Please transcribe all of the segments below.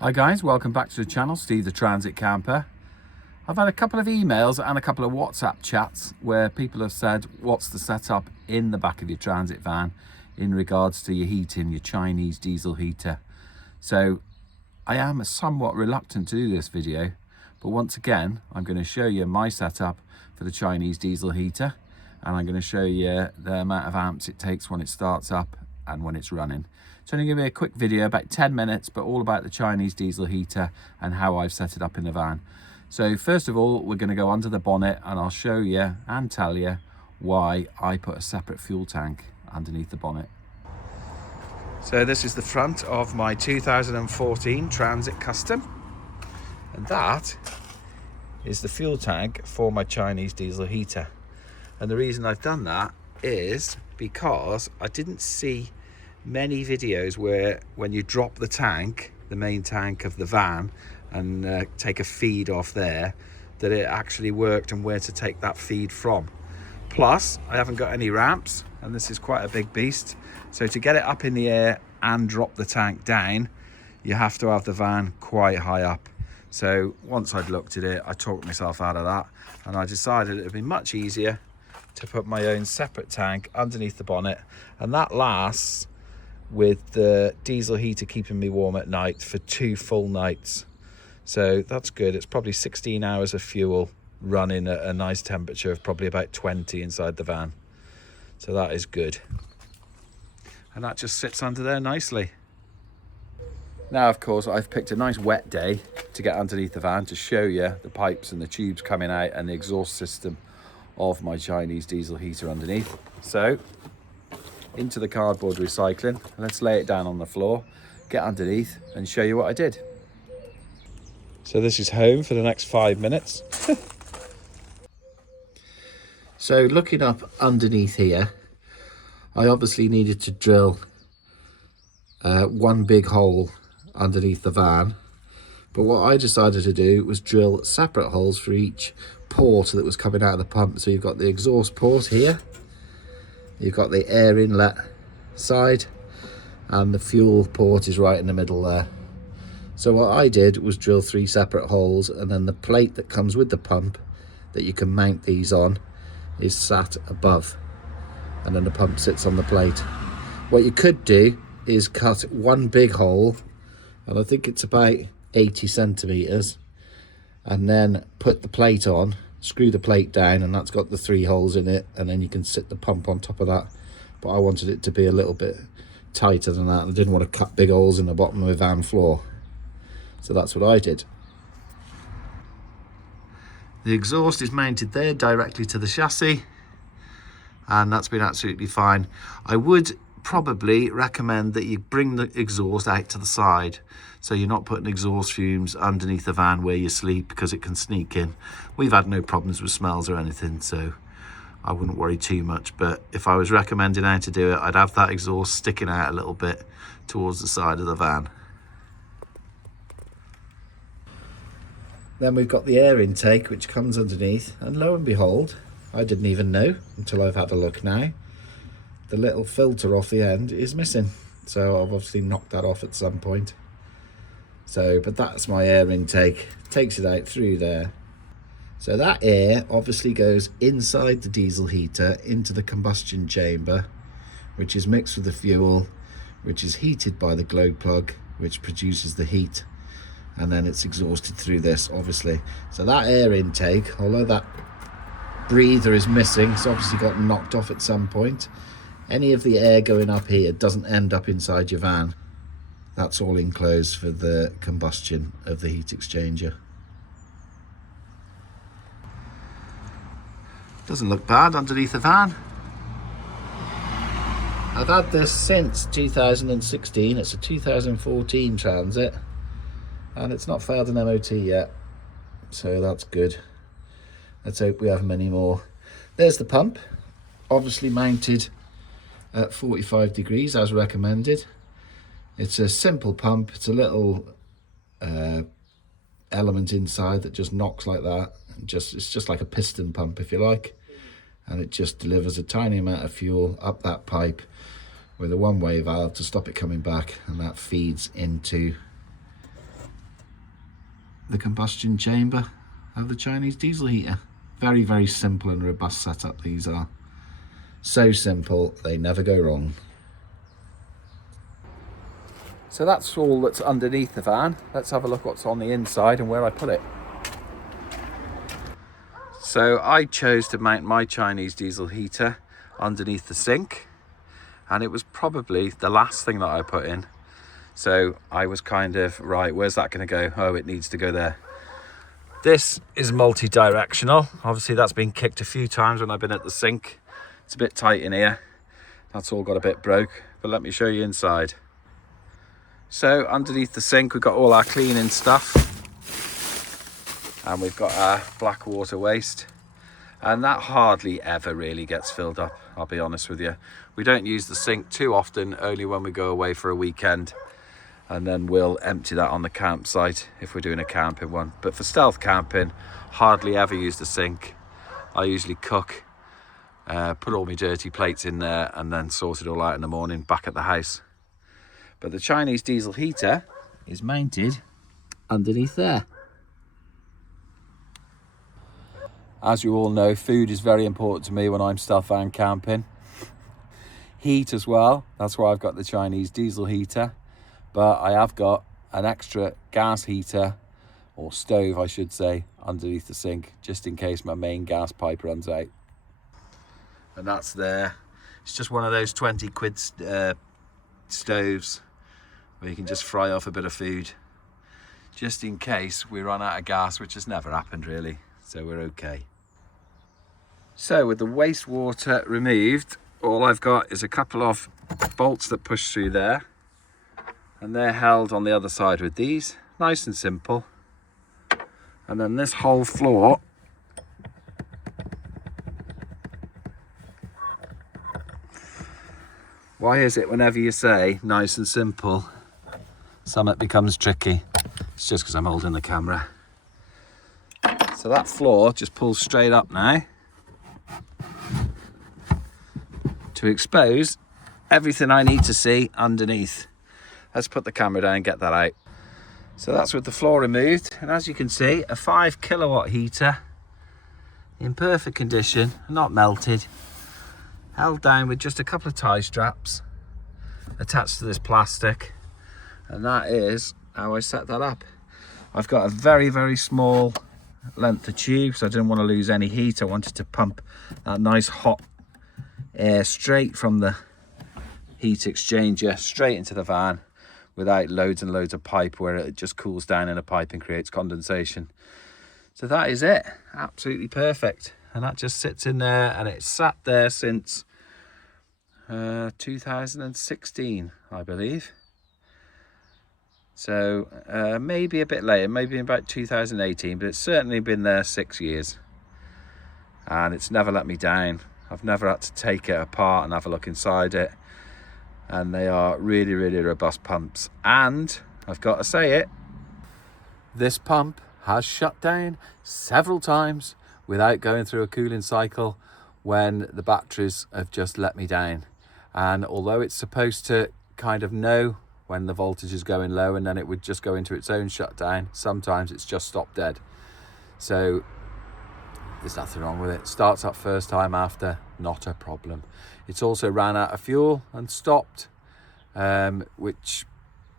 Hi guys, welcome back to the channel, Steve the Transit Camper. I've had a couple of emails and a couple of WhatsApp chats where people have said, what's the setup in the back of your transit van in regards to your heating, your Chinese diesel heater. So I am somewhat reluctant to do this video, but once again, I'm going to show you my setup for the Chinese diesel heater, and I'm going to show you the amount of amps it takes when it starts up and when it's running. It's only going to be a quick video, about 10 minutes, but all about the Chinese diesel heater and how I've set it up in the van. So first of all, we're going to go under the bonnet and I'll show you and tell you why I put a separate fuel tank underneath the bonnet. So this is the front of my 2014 Transit Custom, and that is the fuel tank for my Chinese diesel heater. And the reason I've done that is because I didn't see many videos where when you drop the tank, the main tank of the van, and take a feed off there, that it actually worked and where to take that feed from. Plus, I haven't got any ramps, and this is quite a big beast. So to get it up in the air and drop the tank down, you have to have the van quite high up. So once I'd looked at it, I talked myself out of that, and I decided it would be much easier to put my own separate tank underneath the bonnet, and that lasts with the diesel heater keeping me warm at night for 2 full nights. So that's good. It's probably 16 hours of fuel running at a nice temperature of probably about 20 inside the van. So that is good. And that just sits under there nicely. Now, of course, I've picked a nice wet day to get underneath the van to show you the pipes and the tubes coming out and the exhaust system of my Chinese diesel heater underneath. So into the cardboard recycling, let's lay it down on the floor, get underneath and show you what I did. So this is home for the next 5 minutes. So looking up underneath here, I obviously needed to drill one big hole underneath the van, but what I decided to do was drill separate holes for each port that was coming out of the pump. So you've got the exhaust port here, you've got the air inlet side, and the fuel port is right in the middle there. So what I did was drill 3 separate holes, and then the plate that comes with the pump that you can mount these on is sat above, and then the pump sits on the plate. What you could do is cut one big hole, and I think it's about 80 centimeters, and then put the plate on, screw the plate down, and that's got the 3 holes in it, and then you can sit the pump on top of that. But I wanted it to be a little bit tighter than that, and I didn't want to cut big holes in the bottom of the van floor. So that's what I did. The exhaust is mounted there directly to the chassis, and that's been absolutely fine. I would probably recommend that you bring the exhaust out to the side, so you're not putting exhaust fumes underneath the van where you sleep, because it can sneak in. We've had no problems with smells or anything, so I wouldn't worry too much. But if I was recommending how to do it, I'd have that exhaust sticking out a little bit towards the side of the van. Then we've got the air intake, which comes underneath, and lo and behold, I didn't even know until I've had a look now, the little filter off the end is missing. So I've obviously knocked that off at some point. So, but that's my air intake, takes it out through there. So that air obviously goes inside the diesel heater into the combustion chamber, which is mixed with the fuel, which is heated by the glow plug, which produces the heat, and then it's exhausted through this, obviously. So that air intake, although that breather is missing, it's obviously got knocked off at some point. Any of the air going up here doesn't end up inside your van. That's all enclosed for the combustion of the heat exchanger. Doesn't look bad underneath the van. I've had this since 2016. It's a 2014 Transit, and it's not failed an MOT yet, so that's good. Let's hope we have many more. There's the pump, obviously mounted at 45 degrees as recommended. It's a simple pump. It's a little element inside that just knocks like that. It's just like a piston pump, if you like, and it just delivers a tiny amount of fuel up that pipe with a one-way valve to stop it coming back, and that feeds into the combustion chamber of the Chinese diesel heater. Very, very simple and robust setup these are. So simple, they never go wrong. So that's all that's underneath the van. Let's have a look what's on the inside and where I put it. So I chose to mount my Chinese diesel heater underneath the sink, and it was probably the last thing that I put in. So I was kind of, right, where's that going to go? Oh, it needs to go there. This is multi-directional. Obviously that's been kicked a few times when I've been at the sink. It's a bit tight in here. That's all got a bit broke, but let me show you inside. So underneath the sink, we've got all our cleaning stuff, and we've got our black water waste, and that hardly ever really gets filled up, I'll be honest with you. We don't use the sink too often, only when we go away for a weekend, and then we'll empty that on the campsite if we're doing a camping one. But for stealth camping, hardly ever use the sink. I usually cook, put all my dirty plates in there, and then sort it all out in the morning back at the house. But the Chinese diesel heater is mounted underneath there. As you all know, food is very important to me when I'm stealth van camping. Heat as well, that's why I've got the Chinese diesel heater. But I have got an extra gas heater, or stove I should say, underneath the sink, just in case my main gas pipe runs out. And that's there. It's just one of those 20 quid stoves where you can just fry off a bit of food, just in case we run out of gas, which has never happened really, so we're okay. So with the wastewater removed, all I've got is a couple of bolts that push through there, and they're held on the other side with these, nice and simple. And then this whole floor why is it whenever you say nice and simple, something becomes tricky? It's just because I'm holding the camera. So that floor just pulls straight up now to expose everything I need to see underneath. Let's put the camera down and get that out. So that's with the floor removed, and as you can see, a 5 kilowatt heater in perfect condition, not melted, held down with just a couple of tie straps attached to this plastic, and that is how I set that up. I've got a very, very small length of tube, so I didn't want to lose any heat. I wanted to pump that nice hot air straight from the heat exchanger straight into the van without loads and loads of pipe where it just cools down in a pipe and creates condensation. So that is it, absolutely perfect. And that just sits in there, and it's sat there since 2016, I believe. So maybe a bit later, maybe about 2018, but it's certainly been there 6 years, and it's never let me down. I've never had to take it apart and have a look inside it, and they are really, really robust pumps. And I've got to say it, this pump has shut down several times without going through a cooling cycle when the batteries have just let me down. And although it's supposed to kind of know when the voltage is going low, and then it would just go into its own shutdown, sometimes it's just stopped dead. So there's nothing wrong with it. Starts up first time after, not a problem. It's also ran out of fuel and stopped, which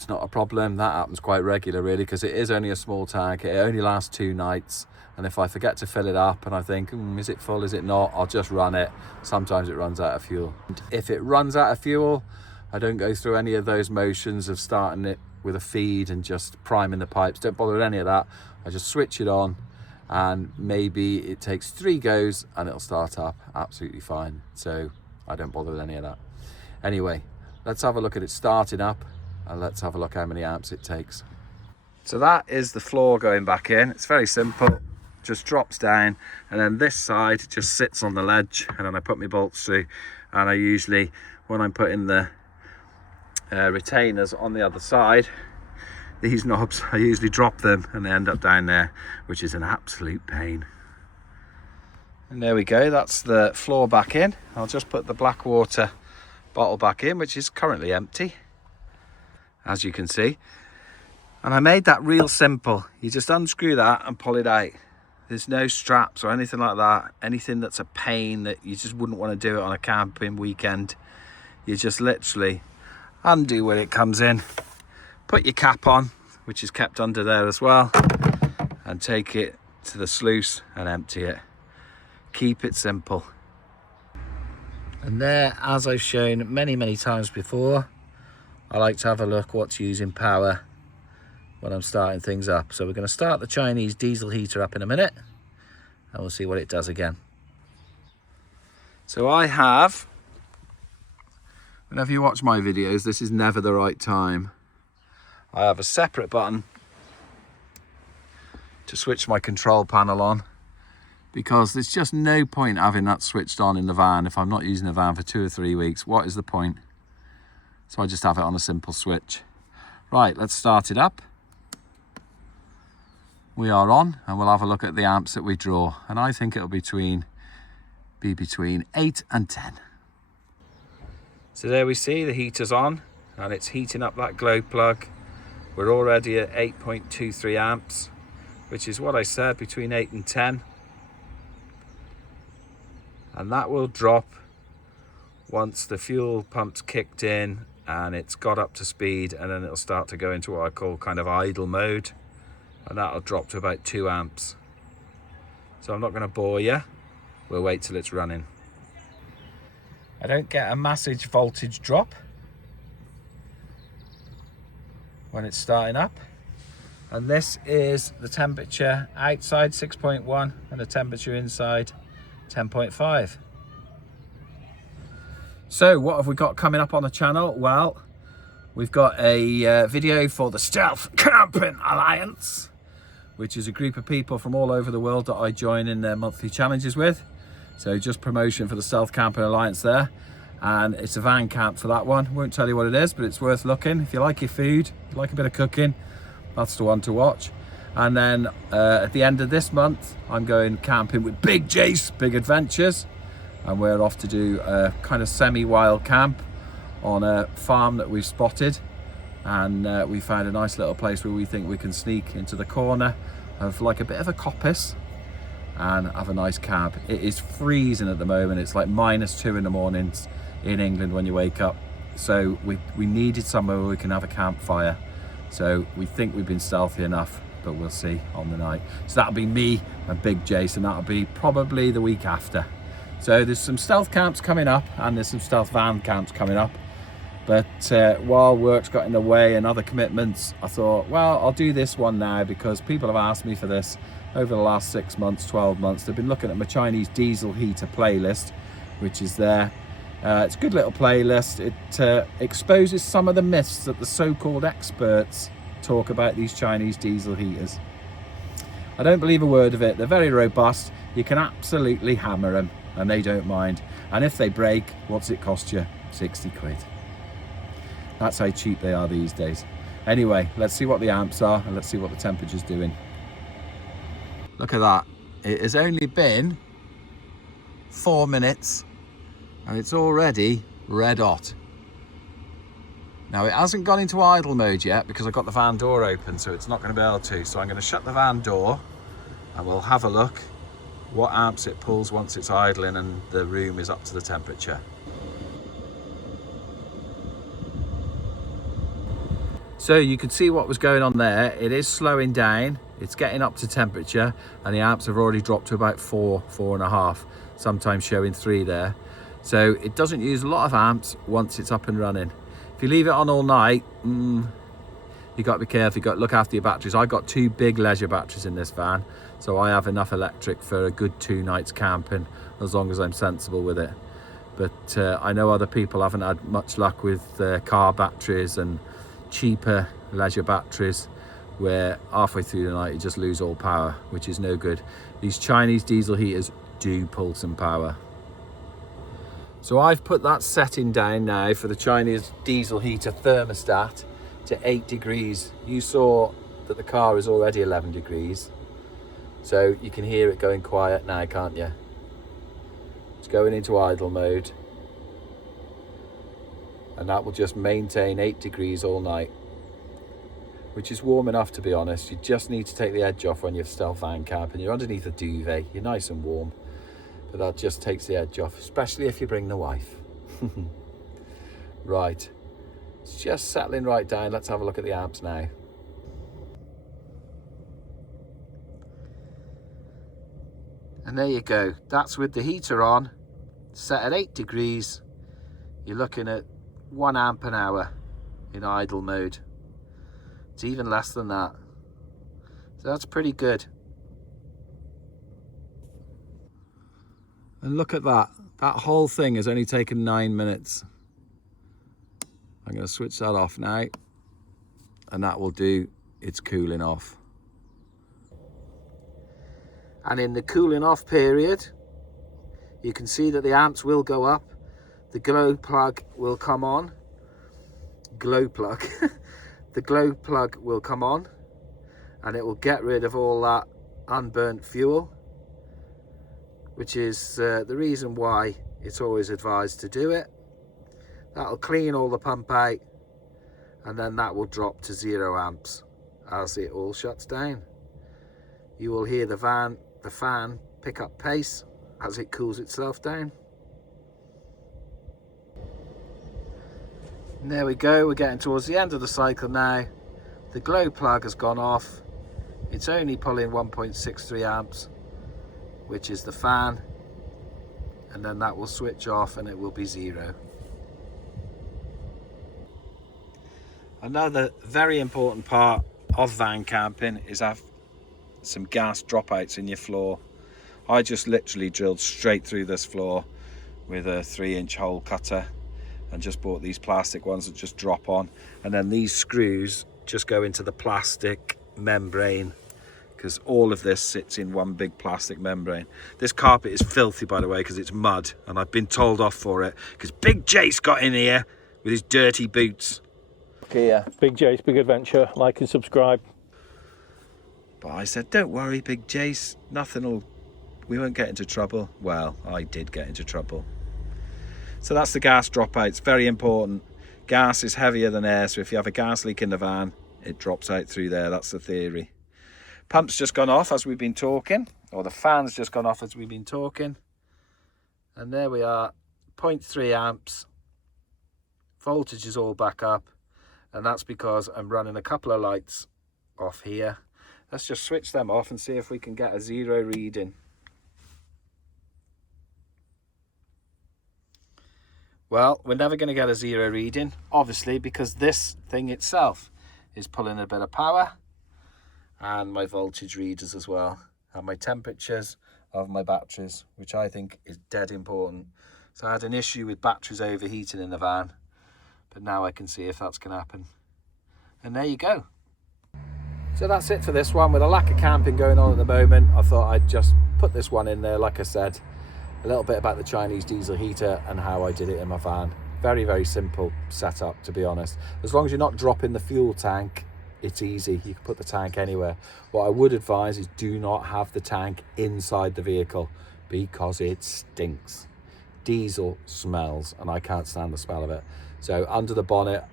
is not a problem. That happens quite regular really, because it is only a small tank. It only lasts 2 nights, and if I forget to fill it up and I think, is it full, is it not, I'll just run it. Sometimes it runs out of fuel. If it runs out of fuel, I don't go through any of those motions of starting it with a feed and just priming the pipes. Don't bother with any of that. I just switch it on, and maybe it takes 3 goes and it'll start up absolutely fine. So I don't bother with any of that. Anyway, let's have a look at it starting up, and let's have a look how many amps it takes. So that is the floor going back in. It's very simple, just drops down, and then this side just sits on the ledge, and then I put my bolts through, and I usually, when I'm putting the retainers on the other side, these knobs, I usually drop them and they end up down there, which is an absolute pain. And there we go, that's the floor back in. I'll just put the black water bottle back in, which is currently empty, as you can see. And I made that real simple. You just unscrew that and pull it out. There's no straps or anything like that. Anything that's a pain that you just wouldn't want to do it on a camping weekend. You just literally undo where it comes in, put your cap on, which is kept under there as well, and take it to the sluice and empty it. Keep it simple. And there, as I've shown many times before, I like to have a look what's using power when I'm starting things up. So we're going to start the Chinese diesel heater up in a minute and we'll see what it does again. So I have, whenever you watch my videos, this is never the right time. I have a separate button to switch my control panel on, because there's just no point having that switched on in the van if I'm not using the van for 2 or 3 weeks. What is the point? So I just have it on a simple switch. Right, let's start it up. We are on, and we'll have a look at the amps that we draw, and I think it'll be between 8 and 10. So there we see the heater's on and it's heating up that glow plug. We're already at 8.23 amps, which is what I said, between 8 and 10. And that will drop once the fuel pump's kicked in and it's got up to speed, and then it'll start to go into what I call kind of idle mode, and that'll drop to about 2 amps. So I'm not going to bore you, we'll wait till it's running. I don't get a massive voltage drop when it's starting up, and this is the temperature outside 6.1 and the temperature inside 10.5. So what have we got coming up on the channel? Well, we've got a video for the Stealth Camping Alliance, which is a group of people from all over the world that I join in their monthly challenges with. So just promotion for the Stealth Camping Alliance there. And it's a van camp for that one. Won't tell you what it is, but it's worth looking. If you like your food, if you like a bit of cooking, that's the one to watch. And then at the end of this month, I'm going camping with Big Jace, Big Adventures. And we're off to do a kind of semi-wild camp on a farm that we've spotted. And we found a nice little place where we think we can sneak into the corner of like a bit of a coppice and have a nice camp. It is freezing at the moment. It's like -2 in the mornings in England when you wake up. So we needed somewhere where we can have a campfire. So we think we've been stealthy enough, but we'll see on the night. So that'll be me and Big Jason. That'll be probably the week after. So there's some stealth camps coming up and there's some stealth van camps coming up. But while work's got in the way and other commitments, I thought, well, I'll do this one now because people have asked me for this over the last 6 months, 12 months. They've been looking at my Chinese diesel heater playlist, which is there. It's a good little playlist. It exposes some of the myths that the so-called experts talk about these Chinese diesel heaters. I don't believe a word of it. They're very robust. You can absolutely hammer them and they don't mind. And if they break, what's it cost you? 60 quid. That's how cheap they are these days. Anyway, let's see what the amps are and let's see what the temperature's doing. Look at that. It has only been 4 minutes and it's already red hot. Now it hasn't gone into idle mode yet because I've got the van door open, so it's not going to be able to. So I'm going to shut the van door and we'll have a look what amps it pulls once it's idling and the room is up to the temperature. So you can see what was going on there. It is slowing down, it's getting up to temperature, and the amps have already dropped to about 4.5, sometimes showing 3 there. So it doesn't use a lot of amps once it's up and running. If you leave it on all night, you got to be careful. You got to look after your batteries. I got 2 big leisure batteries in this van, so I have enough electric for a good 2 nights camping, as long as I'm sensible with it. But I know other people haven't had much luck with car batteries and cheaper leisure batteries, where halfway through the night you just lose all power, which is no good. These Chinese diesel heaters do pull some power. So I've put that setting down now for the Chinese diesel heater thermostat to 8 degrees. You saw that the car is already 11 degrees. So you can hear it going quiet now, can't you? It's going into idle mode. And that will just maintain 8 degrees all night. which is warm enough, to be honest. You just need to take the edge off when you're stealth van camping. You're underneath a duvet, you're nice and warm, but that just takes the edge off, especially if you bring the wife. Right, it's just settling right down. Let's have a look at the amps now. And there you go, that's with the heater on, set at 8 degrees. You're looking at 1 amp an hour in idle mode. It's even less than that. So that's pretty good. And look at that. That whole thing has only taken 9 minutes. I'm going to switch that off now. And that will do its cooling off. And in the cooling off period, you can see that the amps will go up. The glow plug will come on. Glow plug. The glow plug will come on, and it will get rid of all that unburnt fuel, which is the reason why it's always advised to do it. That'll clean all the pump out, and then that will drop to 0 amps as it all shuts down. You will hear the fan pick up pace as it cools itself down. And there we go, we're getting towards the end of the cycle now. The glow plug has gone off. It's only pulling 1.63 amps, which is the fan, and then that will switch off and it will be 0. Another very important part of van camping is have some gas dropouts in your floor. I just literally drilled straight through this floor with a 3-inch hole cutter, and just bought these plastic ones that just drop on, and then these screws just go into the plastic membrane, because all of this sits in one big plastic membrane. This carpet is filthy, by the way, because it's mud, and I've been told off for it because Big Jace got in here with his dirty boots. Here, Big Jace, Big Adventure, like and subscribe. but I said, don't worry, Big Jace, we won't get into trouble. Well, I did get into trouble. So that's the gas dropouts, very important. Gas is heavier than air, so if you have a gas leak in the van, it drops out through there. That's the theory. Pump's just gone off as we've been talking, or the fan's just gone off as we've been talking. And there we are, 0.3 amps. Voltage is all back up, and that's because I'm running a couple of lights off here. Let's just switch them off and see if we can get a 0 reading. Well, we're never going to get a 0 reading, obviously, because this thing itself is pulling a bit of power, and my voltage readers as well, and my temperatures of my batteries, which I think is dead important. So I had an issue with batteries overheating in the van, but now I can see if that's going to happen. And there you go. So that's it for this one. With a lack of camping going on at the moment, I thought I'd just put this one in there. Like I said, a little bit about the Chinese diesel heater and how I did it in my van. Very, very simple setup, to be honest. As long as you're not dropping the fuel tank, it's easy. You can put the tank anywhere. What I would advise is do not have the tank inside the vehicle, because it stinks. Diesel smells, and I can't stand the smell of it. So under the bonnet,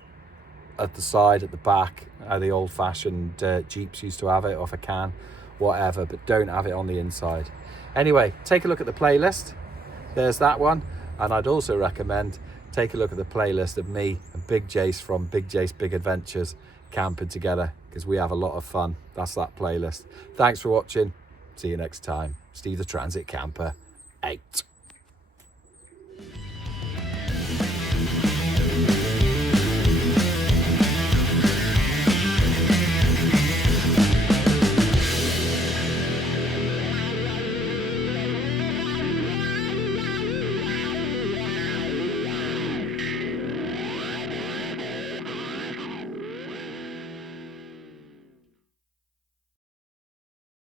at the side, at the back, the old-fashioned Jeeps used to have it, off a can, whatever, but don't have it on the inside. Anyway, take a look at the playlist. There's that one. And I'd also recommend take a look at the playlist of me and Big Jace from Big Jace Big Adventures camping together, because we have a lot of fun. That's that playlist. Thanks for watching. See you next time. Steve the Transit Camper, out.